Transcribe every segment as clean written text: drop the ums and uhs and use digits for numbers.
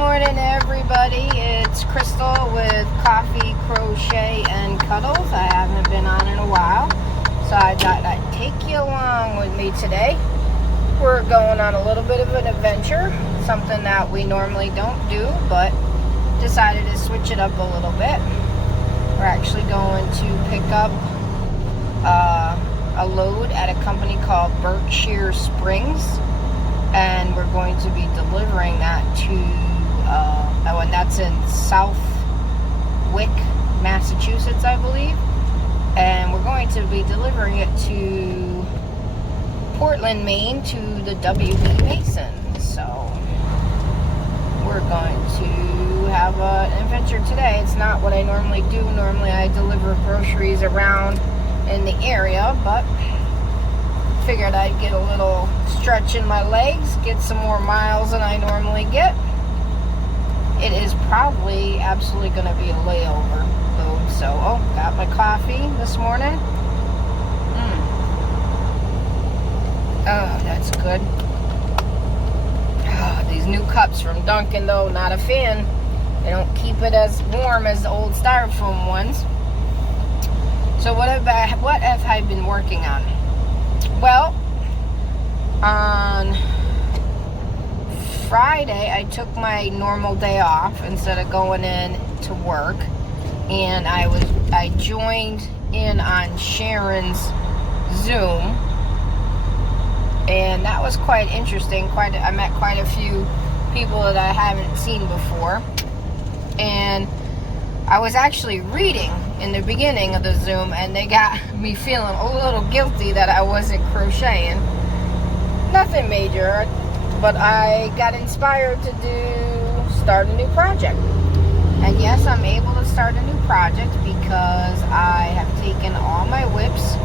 morning, everybody. It's Crystal with Coffee, Crochet, and Cuddles. I haven't been on in a while, so I thought I'd take you along with me today. We're going on a little bit of an adventure, something that we normally don't do, but decided to switch it up a little bit. We're actually going to pick up a load at a company called Berkshire Springs, and we're going to be delivering that to and that's in Southwick, Massachusetts, I believe, and we're going to be delivering it to Portland, Maine, to the W.B. Mason. So we're going to have an adventure today. It's not what I normally do. Normally I deliver groceries around in the area, but figured I'd get a little stretch in my legs, get some more miles than I normally get. It is probably absolutely going to be a layover load. So, got my coffee this morning. Oh, that's good. These new cups from Dunkin', though, not a fan. They don't keep it as warm as the old styrofoam ones. So what have I been working on? Well, on Friday, I took my normal day off instead of going in to work, and I joined in on Sharon's Zoom, and that was quite interesting. I met quite a few people that I haven't seen before, and I was actually reading in the beginning of the Zoom, and they got me feeling a little guilty that I wasn't crocheting. Nothing major, but I got inspired to start a new project. And yes, I'm able to start a new project because I have taken all my whips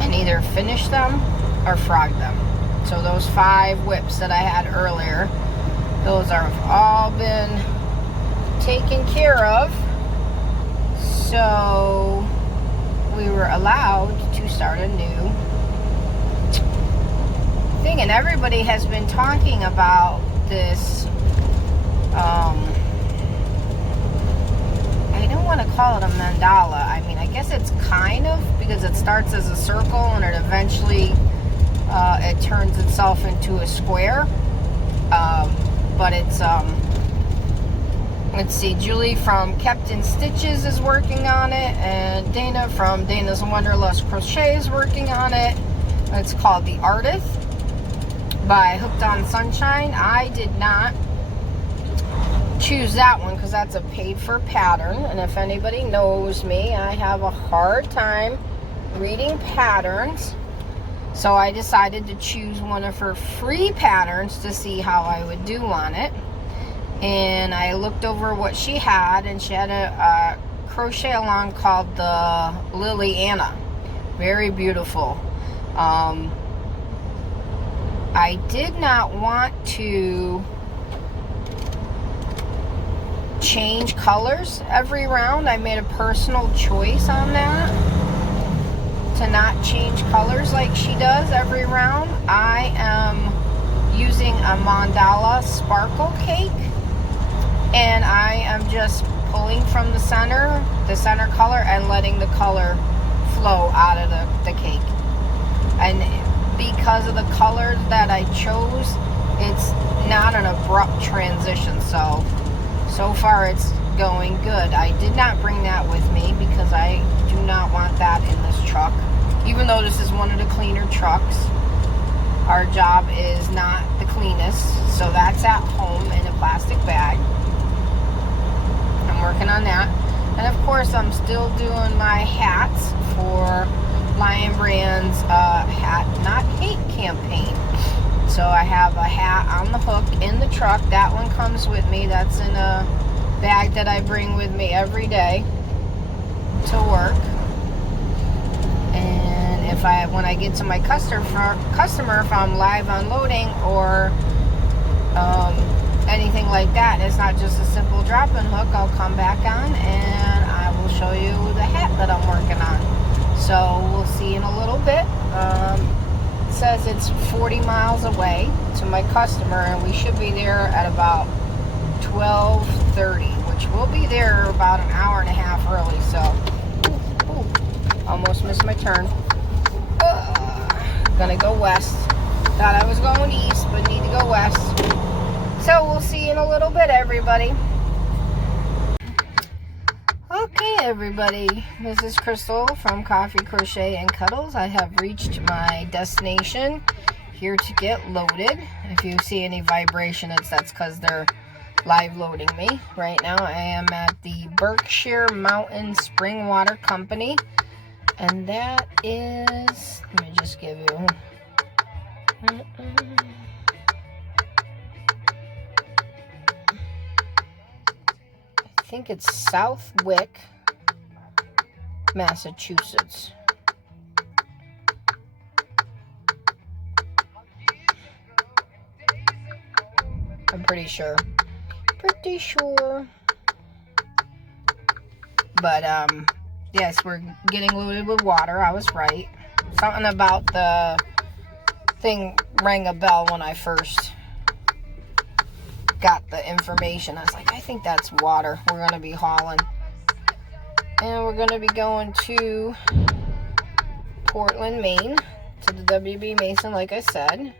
and either finished them or frogged them. So those 5 whips that I had earlier, those are all been taken care of. So we were allowed to start a new thing, and everybody has been talking about this. I don't want to call it a mandala. I mean, I guess it's kind of, because it starts as a circle and it eventually it turns itself into a square. But it's let's see, Julie from Kept in Stitches is working on it, and Dana from Dana's Wanderlust Crochet is working on it. It's called The Artist by Hooked on Sunshine. I did not choose that one because that's a paid-for pattern, and if anybody knows me, I have a hard time reading patterns, so I decided to choose one of her free patterns to see how I would do on it. And I looked over what she had, and she had a crochet along called the Lily Anna. Very beautiful. I did not want to change colors every round. I made a personal choice on that, to not change colors like she does every round. I am using a mandala sparkle cake, and I am just pulling from the center color and letting the color flow out of the cake. And because of the colors that I chose, it's not an abrupt transition. So far it's going good. I did not bring that with me because I do not want that in this truck. Even though this is one of the cleaner trucks, our job is not the cleanest. So that's at home in a plastic bag. I'm working on that. And of course, I'm still doing my hats for Lion Brand's Hat Not Hate campaign. So I have a hat on the hook in the truck. That one comes with me. That's in a bag that I bring with me every day to work. And when I get to my customer, if I'm live unloading or anything like that, it's not just a simple drop-in hook, I'll come back on and I will show you the hat that I'm working on. So we'll see in a little bit. It says it's 40 miles away to my customer, and we should be there at about 12:30, which we'll be there about an hour and a half early. So, almost missed my turn. Gonna go west. Thought I was going east, but need to go west. So we'll see you in a little bit, everybody. Okay, everybody. This is Crystal from Coffee, Crochet, and Cuddles. I have reached my destination. Here to get loaded. If you see any vibration, that's because they're live loading me. Right now, I am at the Berkshire Mountain Spring Water Company. And that is, let me just give you, I think it's Southwick, Massachusetts. I'm pretty sure. But, yes, we're getting loaded with water. I was right. Something about the thing rang a bell when I first got the information. I was like, I think that's water we're going to be hauling. And we're going to be going to Portland, Maine, to the WB Mason, like I said.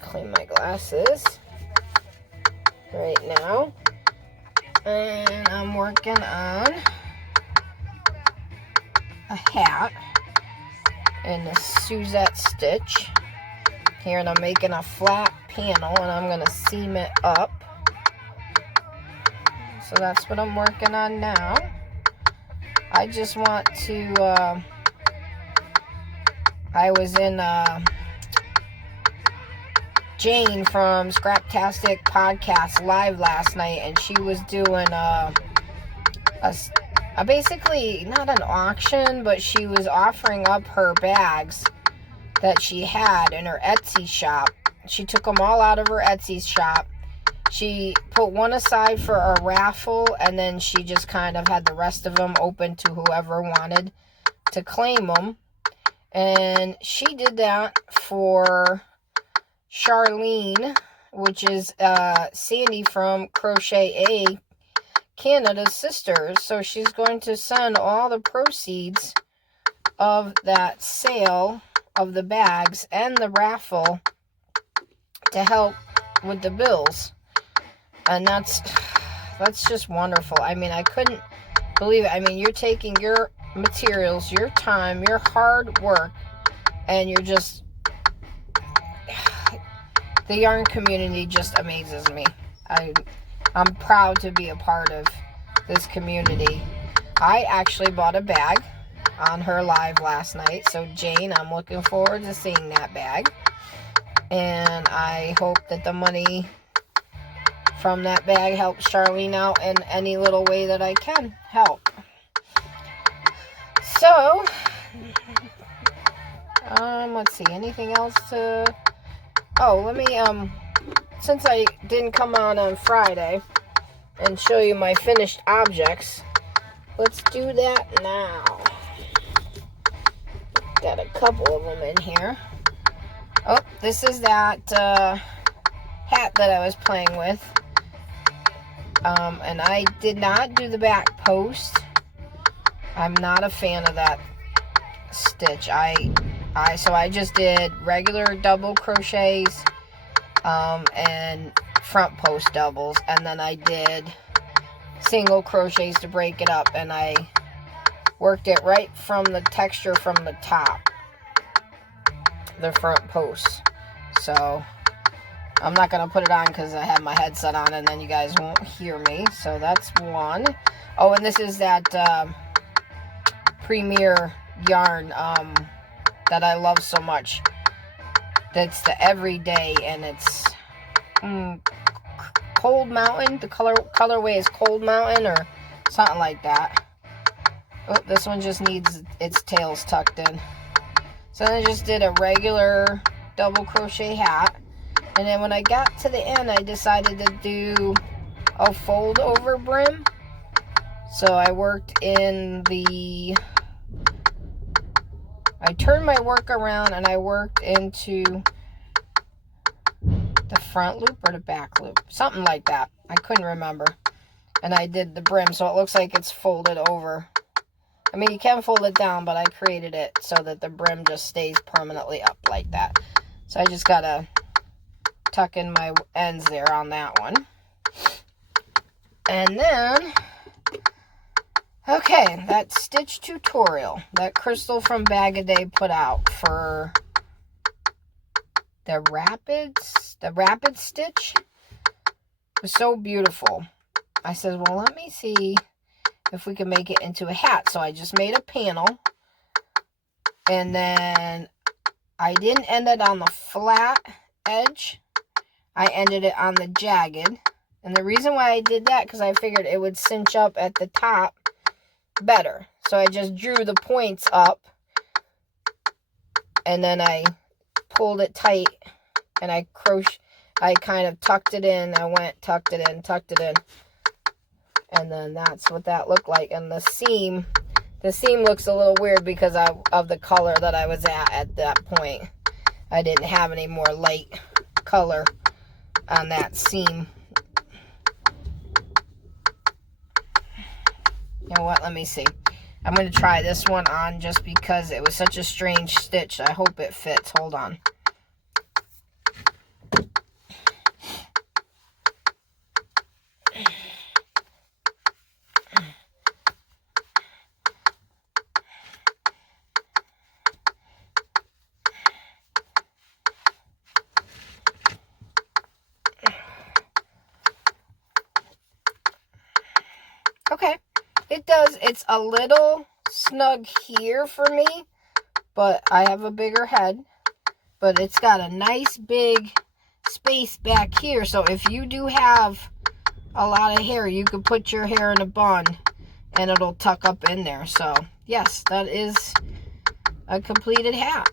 Clean my glasses right now. And I'm working on a hat in the Suzette stitch here, and I'm making a flat panel and I'm going to seam it up. So that's what I'm working on now. I just want to I was in Jane from Scraptastic Podcast live last night, and she was doing a basically not an auction, but she was offering up her bags that she had in her Etsy shop. She took them all out of her Etsy shop. She put one aside for a raffle, and then she just kind of had the rest of them open to whoever wanted to claim them. And she did that for Charlene, which is Sandy from Crochet A, Canada's sisters. So she's going to send all the proceeds of that sale of the bags and the raffle to help with the bills. And that's just wonderful. I mean, I couldn't believe it. I mean, you're taking your materials, your time, your hard work, and you're just, the yarn community just amazes me. I'm proud to be a part of this community. I actually bought a bag on her live last night. So Jane, I'm looking forward to seeing that bag. And I hope that the money from that bag helps Charlene out in any little way that I can help. So, let's see, anything else to, let me, since I didn't come on Friday and show you my finished objects, let's do that now. Got a couple of them in here. Oh, this is that hat that I was playing with. And I did not do the back post. I'm not a fan of that stitch. So I just did regular double crochets and front post doubles, and then I did single crochets to break it up, and I worked it right from the texture from the top, the front posts. So I'm not going to put it on because I have my headset on and then you guys won't hear me. So that's one. Oh, and this is that Premier yarn that I love so much. That's the Everyday, and it's Cold Mountain. The colorway is Cold Mountain or something like that. Oh, this one just needs its tails tucked in. So then I just did a regular double crochet hat. And then when I got to the end, I decided to do a fold over brim. So I worked in I turned my work around and I worked into the front loop or the back loop. Something like that. I couldn't remember. And I did the brim, so it looks like it's folded over. I mean, you can fold it down, but I created it so that the brim just stays permanently up like that. So I just gotta tuck in my ends there on that one. And then, okay, that stitch tutorial that Crystal from Bag-O-Day put out for the rapid stitch was so beautiful. I said, well, let me see if we can make it into a hat. So I just made a panel, and then I didn't end it on the flat edge. I ended it on the jagged. And the reason why I did that, because I figured it would cinch up at the top better. So I just drew the points up, and then I pulled it tight, and I kind of tucked it in. I went, tucked it in, and then that's what that looked like. And the seam looks a little weird because of the color that I was at that point. I didn't have any more light color on that seam. You know what? Let me see. I'm going to try this one on just because it was such a strange stitch. I hope it fits. Hold on. Okay. It does. It's a little snug here for me, but I have a bigger head. But it's got a nice big space back here. So if you do have a lot of hair, you could put your hair in a bun and it'll tuck up in there. So yes, that is a completed hat.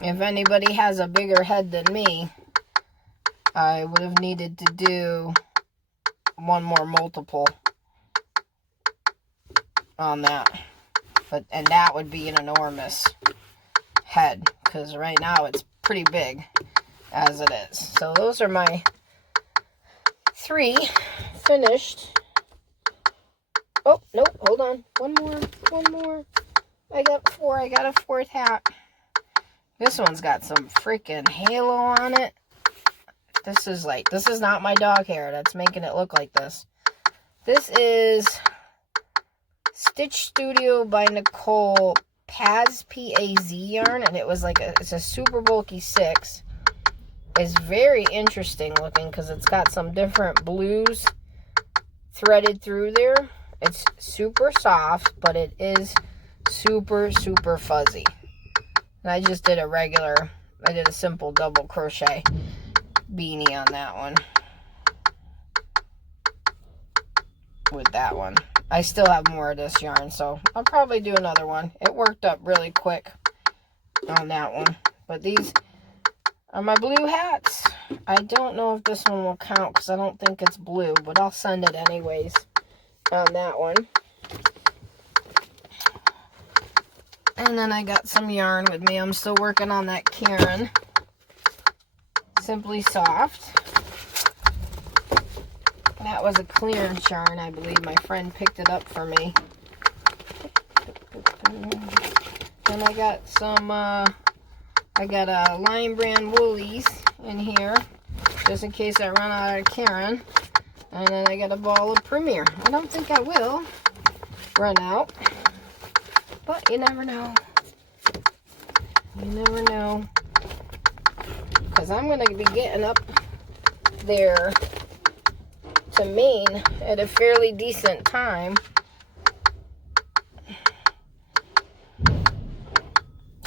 If anybody has a bigger head than me, I would have needed to do one more multiple on that. And that would be an enormous head, because right now it's pretty big as it is. So those are my 3 finished. Oh, nope, hold on. One more. I got 4. I got a 4th hat. This one's got some freaking halo on it. This is not my dog hair that's making it look like this. This is Stitch Studio by Nicole Paz, P-A-Z yarn, and it's a super bulky 6. It's very interesting looking because it's got some different blues threaded through there. It's super soft, but it is super, super fuzzy. And I just did a simple double crochet beanie on that one. With that one. I still have more of this yarn, so I'll probably do another one. It worked up really quick on that one. But these are my blue hats. I don't know if this one will count because I don't think it's blue, but I'll send it anyways on that one. And then I got some yarn with me. I'm still working on that Caron Simply Soft. That was a clearance yarn, I believe. My friend picked it up for me. And I got some, I got a Lion Brand Woolies in here, just in case I run out of Caron. And then I got a ball of Premier. I don't think I will run out, but you never know. You never know. Because I'm going to be getting up there to Maine at a fairly decent time.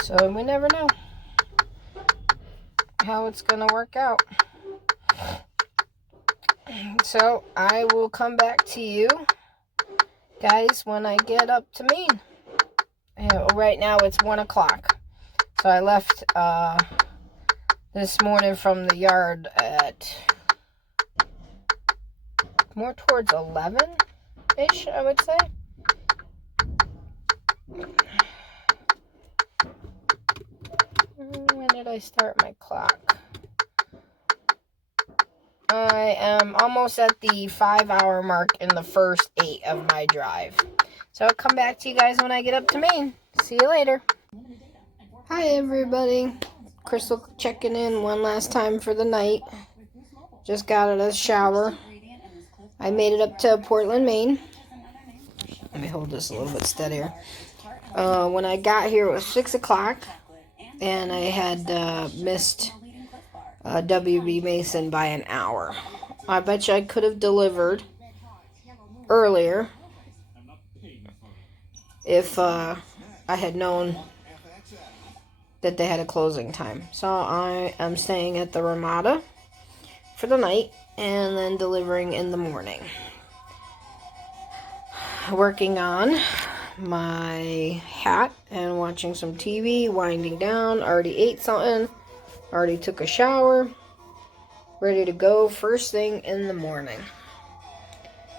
So we never know how it's going to work out. So I will come back to you guys when I get up to Maine. Right now it's 1 o'clock. So I left this morning from the yard at more towards 11-ish, I would say. I start my clock? I am almost at the 5-hour mark in the first 8 of my drive. So I'll come back to you guys when I get up to Maine. See you later. Hi everybody. Crystal checking in one last time for the night. Just got out of the shower. I made it up to Portland, Maine. Let me hold this a little bit steadier. When I got here, it was 6 o'clock, and I had missed WB Mason by an hour. I bet you I could have delivered earlier if I had known that they had a closing time. So I am staying at the Ramada for the night and then delivering in the morning. Working on my hat and watching some TV, winding down. Already ate something, already took a shower, ready to go first thing in the morning.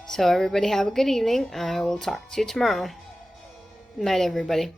So everybody have a good evening. I will talk to you tomorrow. Night, everybody.